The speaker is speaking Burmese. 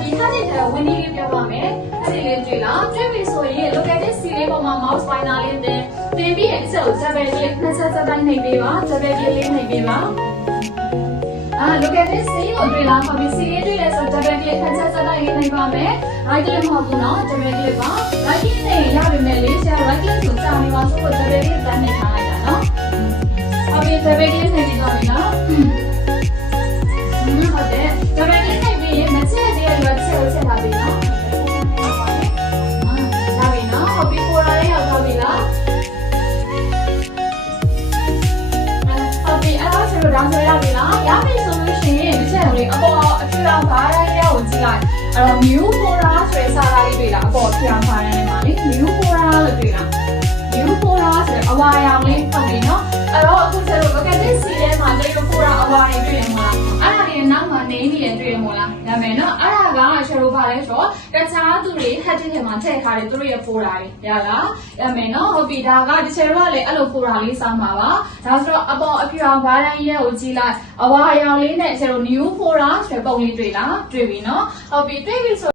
ဒီထားတဲ့ဝင်နေလေးပြောပါမယ်အဲ့ဒီလေးတွေ့လားတွေ့ပြီဆိုရင် local တဲ့ C လေးပေါ်မှာ mouse pointer လေးတင်ပြီးအဲ့ဒါကို double click နှစ်ဆက်ဆက်တိုင်းနှိပ်ပေးပါ double click လေးနှိပ်ပေးပါlocal တဲ့ C ကိုတွေ့လားပါပြီ C လေးတွေ့လဲဆို double click နှစ်ဆက်ဆက်တိုင်းလေးနှိပ်ပါမယ် right click မဟုတ်ဘူးနော် double click ပါ right click နဲ့ရပြီမဲ့လေးဆရာ right click ကိုကြာနေပါဆိုတော့ double click တန်းနှိပ်ထားလိုက်တာနော်ဟုတ်ပြီ double click နှိပ်ပြီးတော့ပြီနော်ဟုတ်တယ် double click နှိပ်ပြီးရင်မချက်သေးတဲ့လိုချက်ကိုချက်ထားပြီနော်ဒါပြီနော်ဟုတ်ပြီပေါ်လာလေးရောက်သွားပြီလားဟုတ်ပြီအဲ့တော့ဆက်လို့တောင်းဆွဲရပြီလားရပြီဆိုလို့ရှိရင်ဒီချက်ကိုလေအပေါ်အထူအောင်ဘာတိုင်းလေးကိုကြည့်လိုက်အဲ့တော့ new folder ဆိုတဲ့စာသားလေးတွေ့လားအပေါ်အထူအောင်ဘာတိုင်းလေးမှာလေ new folder လို့တွေ့လား new folder ဆိုတဲ့အဝါရောင်လေးဟုတ်ပြီနော်အဲ့တော့အခုဆက်လို့ local တဲ့ C ထဲမှာတရုတ် folder အဝါတွေတွေ့ရမှာလားအဲ့ဒါတွေနောက်မှာနေနေရတွေ့ရမို့လားဒါမယ်နော်အဲ့ဒါကရှယ်လို့ပါလဲဆိုတော့တခြားသူတွေ head ထဲမှာထည့်ထားတယ်သူတို့ရဲ့ folder တွေရလားဒါမယ်နော်ဟုတ်ပြီဒါကတခြားတို့ကလည်းအဲ့လို folder လေးစောင်းပါပါဒါဆိုတော့အပေါ်အဖြူအောင်ဘာတိုင်းရဲကိုကြည့်လိုက်အဝါရောင်လေးနဲ့ရှယ်လို့ new folder ဆိုတဲ့ပုံလေးတွေ့လားတွေ့ပြီနော်ဟုတ်ပြီတွေ့ပြီဆို